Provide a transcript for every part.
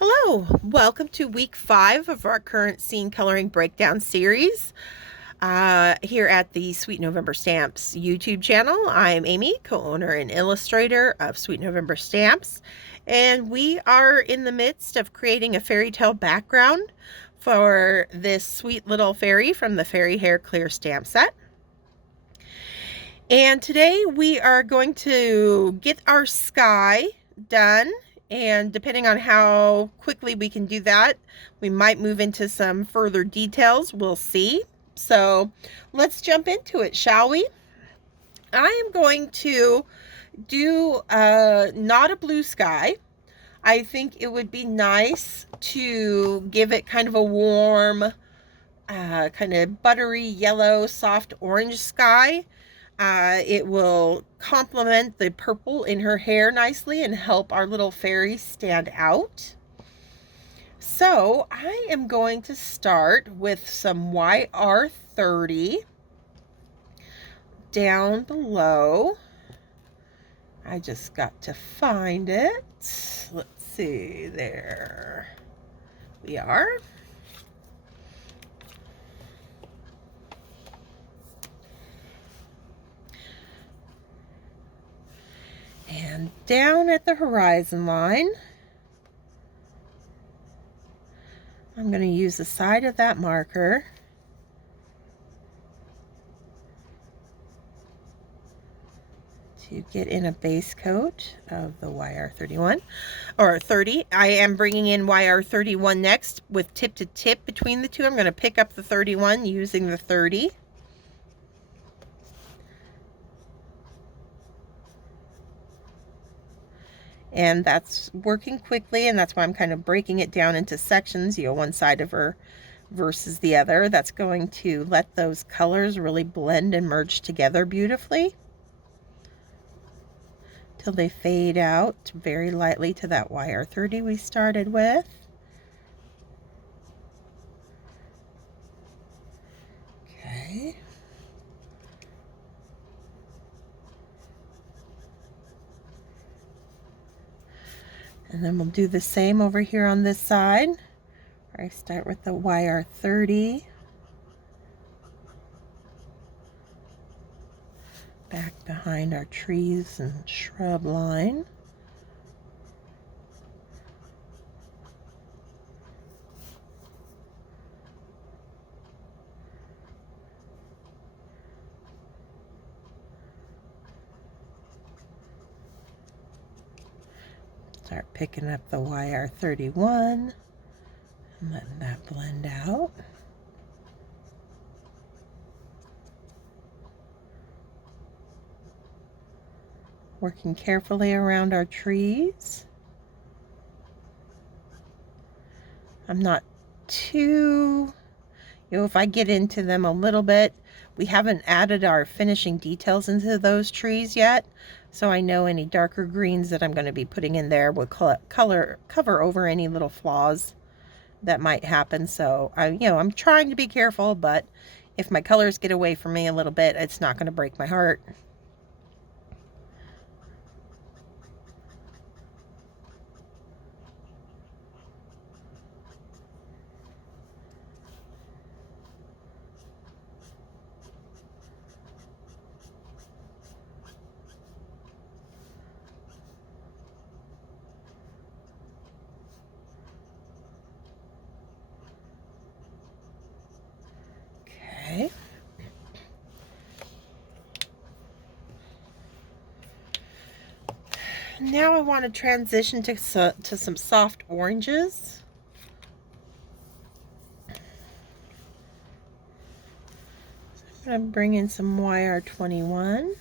Hello, welcome to week 5 of our current scene coloring breakdown series here at the Sweet November Stamps YouTube channel. I'm Amy, co-owner and illustrator of Sweet November Stamps, and we are in the midst of creating a fairy tale background for this sweet little fairy from the Fairy Hair Clear stamp set. And today we are going to get our sky done, and depending on how quickly we can do that, we might move into some further details. We'll see. So let's jump into it, shall we? I am going to do not a blue sky. I think it would be nice to give it kind of a warm, kind of buttery yellow, soft orange sky. It will complement the purple in her hair nicely and help our little fairy stand out. So I am going to start with some YR30 down below. I just got to find it. Let's see, there we are. And down at the horizon line, I'm going to use the side of that marker to get in a base coat of the YR31 or 30. I am bringing in YR31 next with tip to tip between the two. I'm going to pick up the 31 using the 30. And that's working quickly, and that's why I'm kind of breaking it down into sections, one side of her versus the other. That's going to let those colors really blend and merge together beautifully till they fade out very lightly to that YR30 we started with. Okay. And then we'll do the same over here on this side. I start with the YR30. Back behind our trees and shrub line. Start picking up the YR31 and letting that blend out. Working carefully around our trees. I'm not too, if I get into them a little bit, we haven't added our finishing details into those trees yet. So I know any darker greens that I'm going to be putting in there will cover over any little flaws that might happen. So I'm trying to be careful, but if my colors get away from me a little bit, it's not going to break my heart. Okay. Now I want to transition to some soft oranges. So I'm going to bring in some YR21.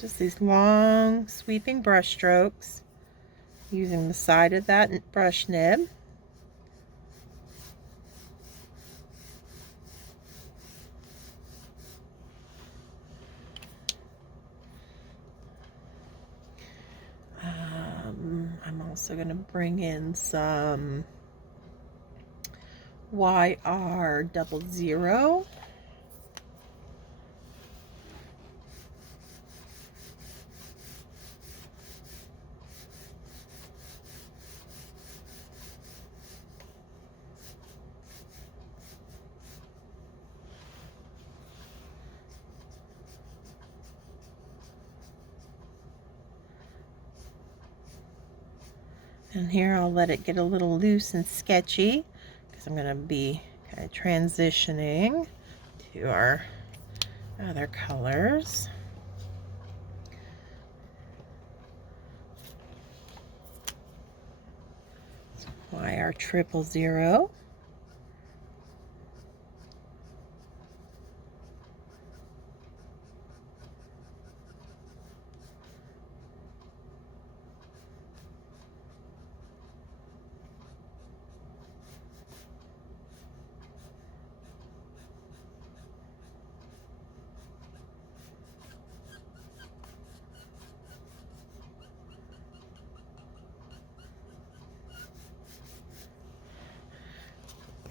Just these long sweeping brush strokes using the side of that brush nib. I'm also going to bring in some YR00. And here I'll let it get a little loose and sketchy because I'm going to be kind of transitioning to our other colors. YR00.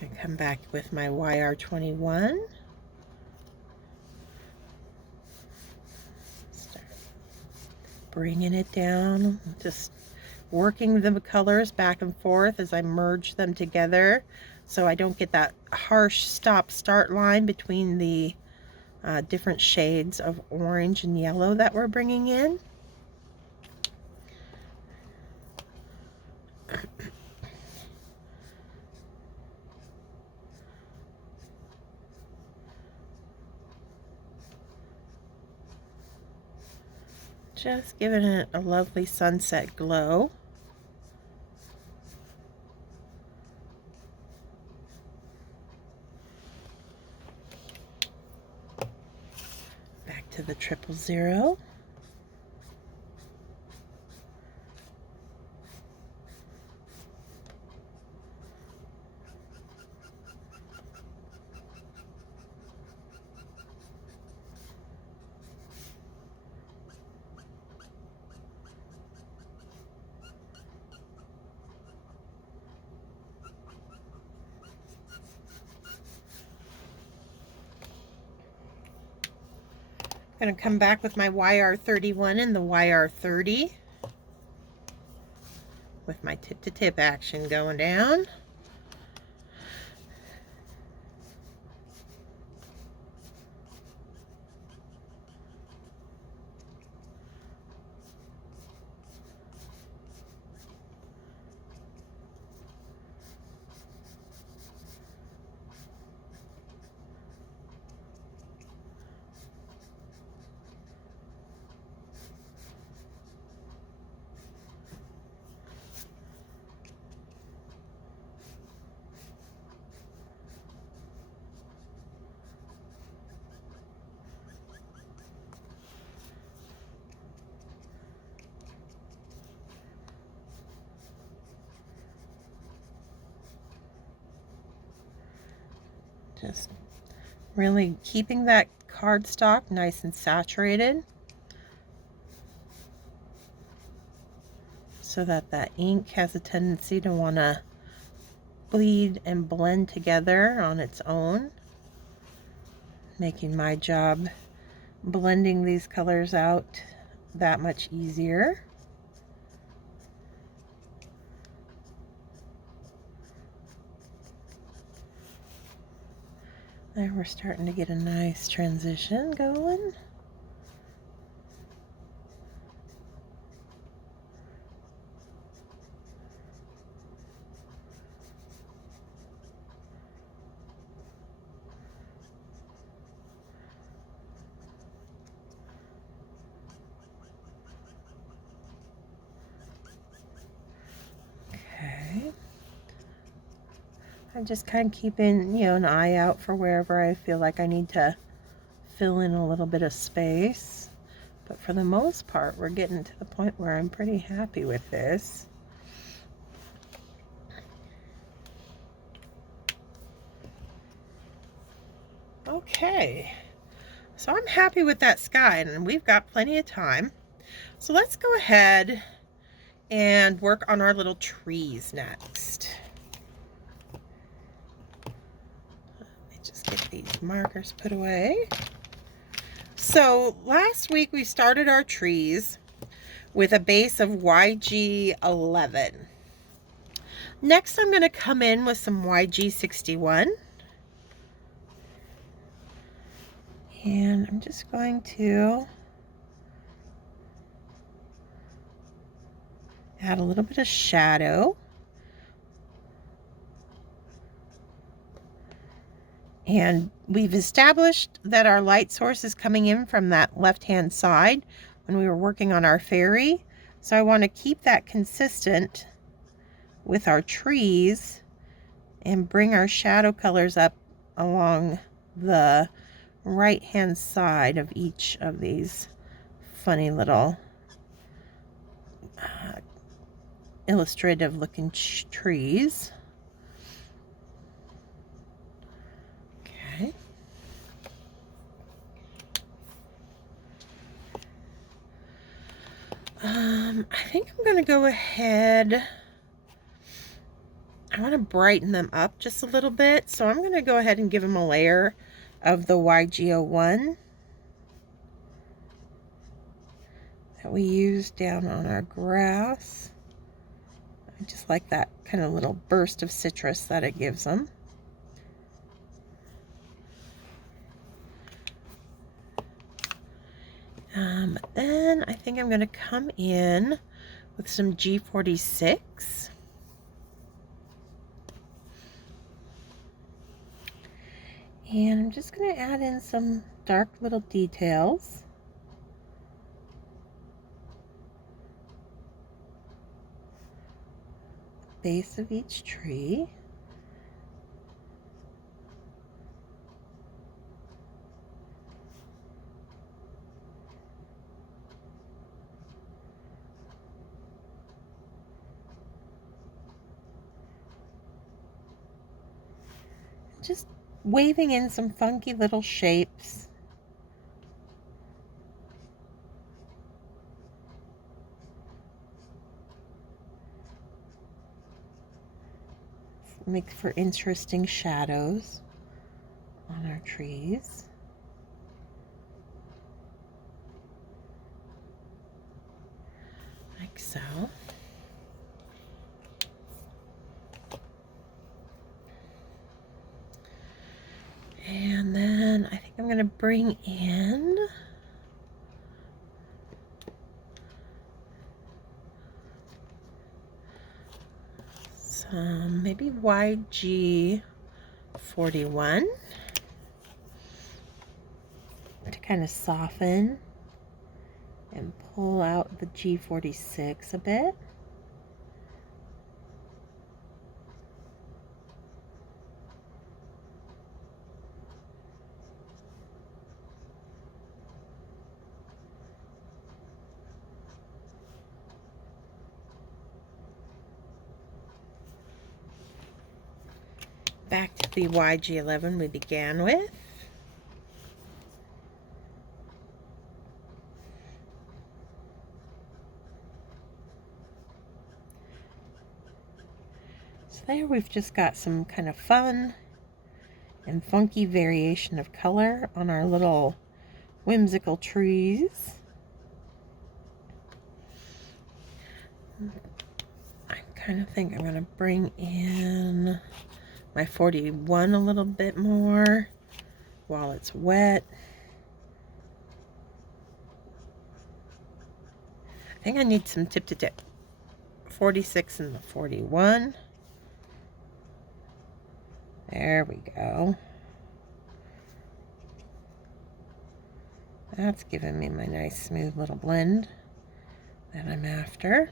And come back with my YR21. Start bringing it down, just working the colors back and forth as I merge them together so I don't get that harsh stop-start line between the different shades of orange and yellow that we're bringing in. Just giving it a lovely sunset glow. Back to the 000. I'm going to come back with my YR31 and the YR30 with my tip-to-tip action going down. Just really keeping that cardstock nice and saturated so that that ink has a tendency to want to bleed and blend together on its own, making my job blending these colors out that much easier. There, we're starting to get a nice transition going. Okay. I'm just kind of keeping, an eye out for wherever I feel like I need to fill in a little bit of space. But for the most part, we're getting to the point where I'm pretty happy with this. Okay, so I'm happy with that sky, and we've got plenty of time. So let's go ahead and work on our little trees next. Just get these markers put away. So last week we started our trees with a base of YG11. Next I'm going to come in with some YG61. And I'm just going to add a little bit of shadow. And we've established that our light source is coming in from that left-hand side when we were working on our fairy. So I want to keep that consistent with our trees and bring our shadow colors up along the right-hand side of each of these funny little illustrative looking trees. Okay. I think I'm going to go ahead. I want to brighten them up just a little bit, so I'm going to go ahead and give them a layer of the YG01 that we used down on our grass. I just like that kind of little burst of citrus that it gives them. Then I think I'm going to come in with some G46. And I'm just going to add in some dark little details. Base of each tree. Just waving in some funky little shapes. Make for interesting shadows on our trees. Like so. And then I think I'm going to bring in some maybe YG41 to kind of soften and pull out the G46 a bit. Back to the YG11 we began with. So there we've just got some kind of fun and funky variation of color on our little whimsical trees. I kind of think I'm going to bring in my 41 a little bit more while it's wet. I think I need some tip to tip. 46 and the 41. There we go. That's giving me my nice smooth little blend that I'm after.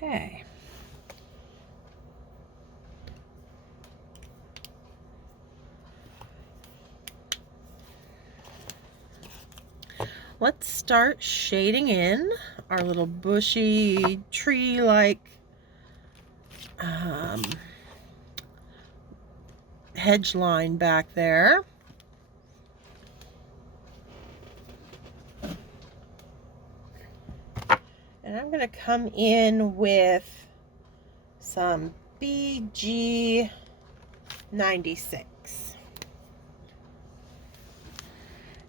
Okay. Let's start shading in our little bushy tree-like hedge line back there. And I'm going to come in with some BG96.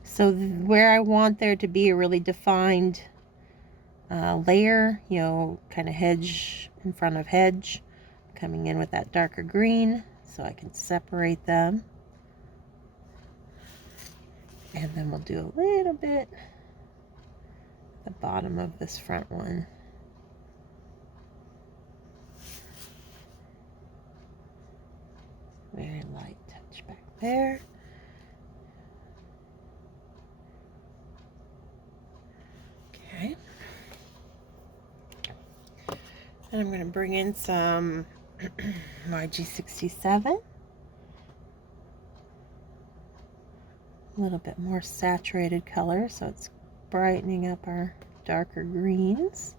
So where I want there to be a really defined layer, you know, kind of hedge in front of hedge, coming in with that darker green so I can separate them. And then we'll do a little bit at the bottom of this front one. Very light touch back there. Okay. And I'm going to bring in some YG67. A little bit more saturated color, so it's brightening up our darker greens.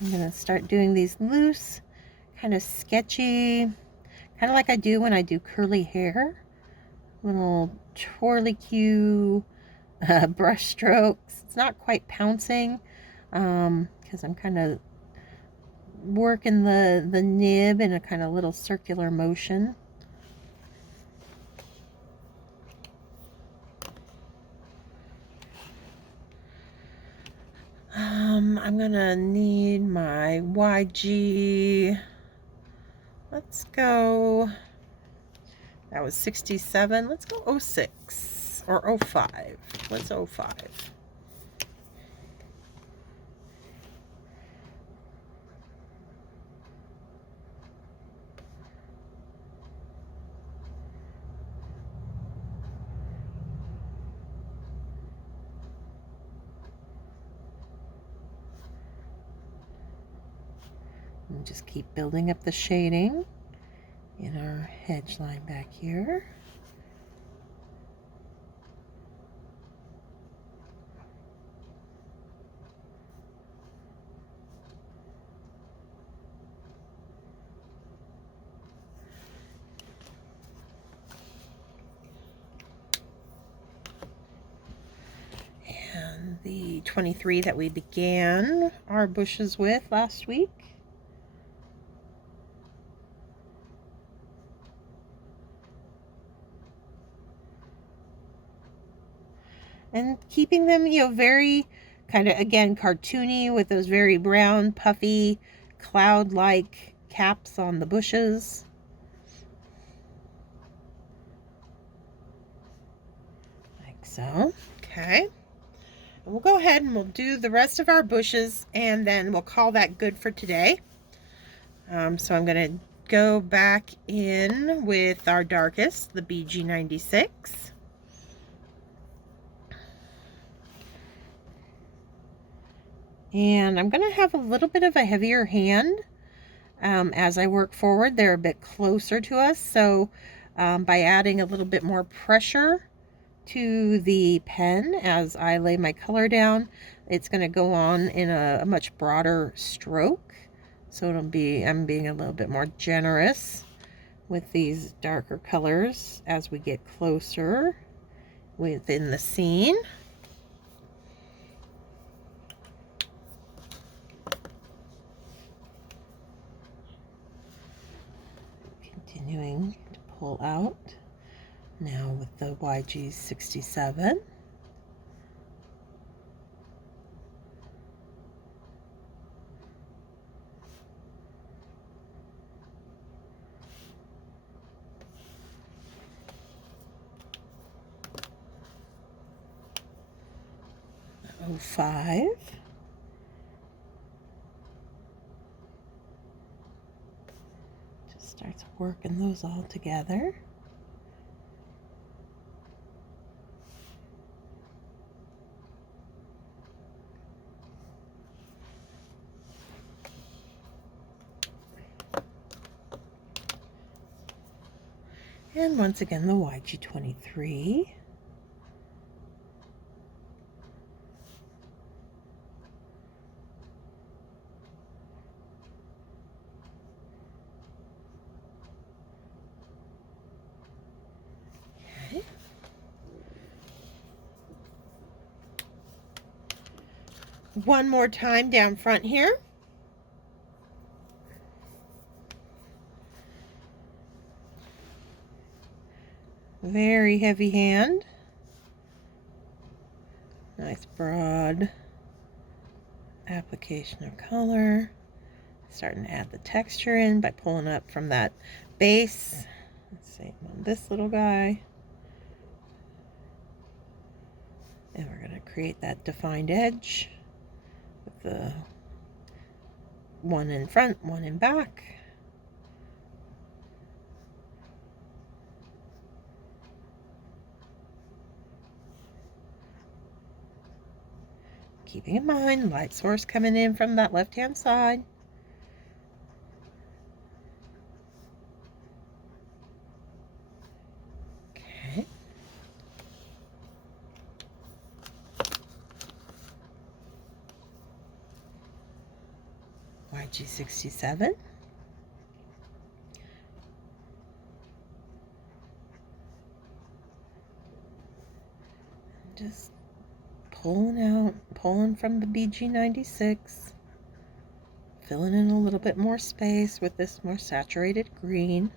I'm going to start doing these loose, kind of sketchy, kind of like I do when I do curly hair. Little twirly-cue brush strokes. It's not quite pouncing because I'm kind of working the nib in a kind of little circular motion. I'm gonna need my YG. Let's go. That was 67. Let's go 06 or 05. Let's 05. And just keep building up the shading in our hedge line back here. And the 23 that we began our bushes with last week. And keeping them, you know, very kind of, again, cartoony with those very brown, puffy, cloud-like caps on the bushes. Like so. Okay. And we'll go ahead and we'll do the rest of our bushes, and then we'll call that good for today. So I'm going to go back in with our darkest, the BG96. And I'm going to have a little bit of a heavier hand as I work forward. They're a bit closer to us, so by adding a little bit more pressure to the pen as I lay my color down, it's going to go on in a much broader stroke. So I'm being a little bit more generous with these darker colors as we get closer within the scene. Continuing to pull out now with the YG67. Oh, 05. Just starts working those all together. And once again, the YG23. Okay. One more time down front here. Very heavy hand. Nice broad application of color. Starting to add the texture in by pulling up from that base. Same on this little guy. And we're going to create that defined edge with the one in front, one in back. Keeping in mind, light source coming in from that left-hand side. Okay. YG67. Just pulling from the BG96, filling in a little bit more space with this more saturated green.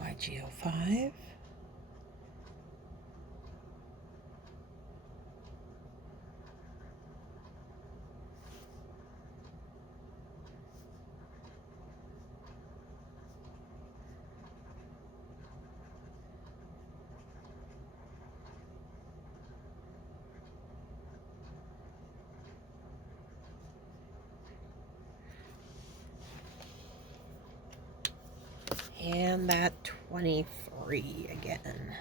YG05. And that 23 again.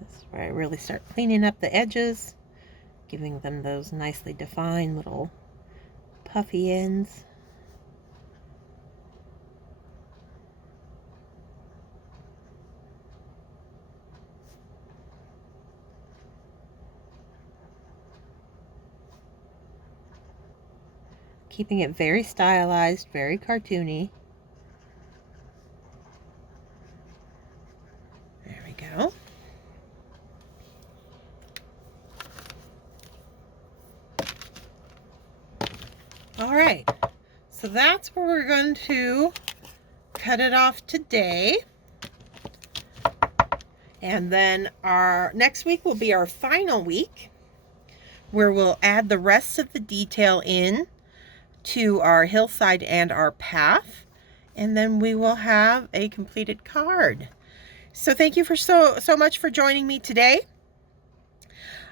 This is where I really start cleaning up the edges, giving them those nicely defined little puffy ends. Keeping it very stylized, very cartoony. There we go. All right, so that's where we're going to cut it off today. And then our next week will be our final week, where we'll add the rest of the detail in to our hillside and our path, and then we will have a completed card. So thank you for so much for joining me today.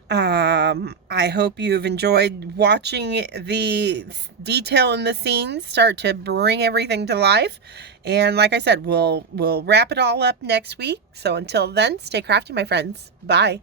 I hope you've enjoyed watching the detail in the scenes start to bring everything to life. And like I said, we'll wrap it all up next week. So until then, stay crafty, my friends. Bye.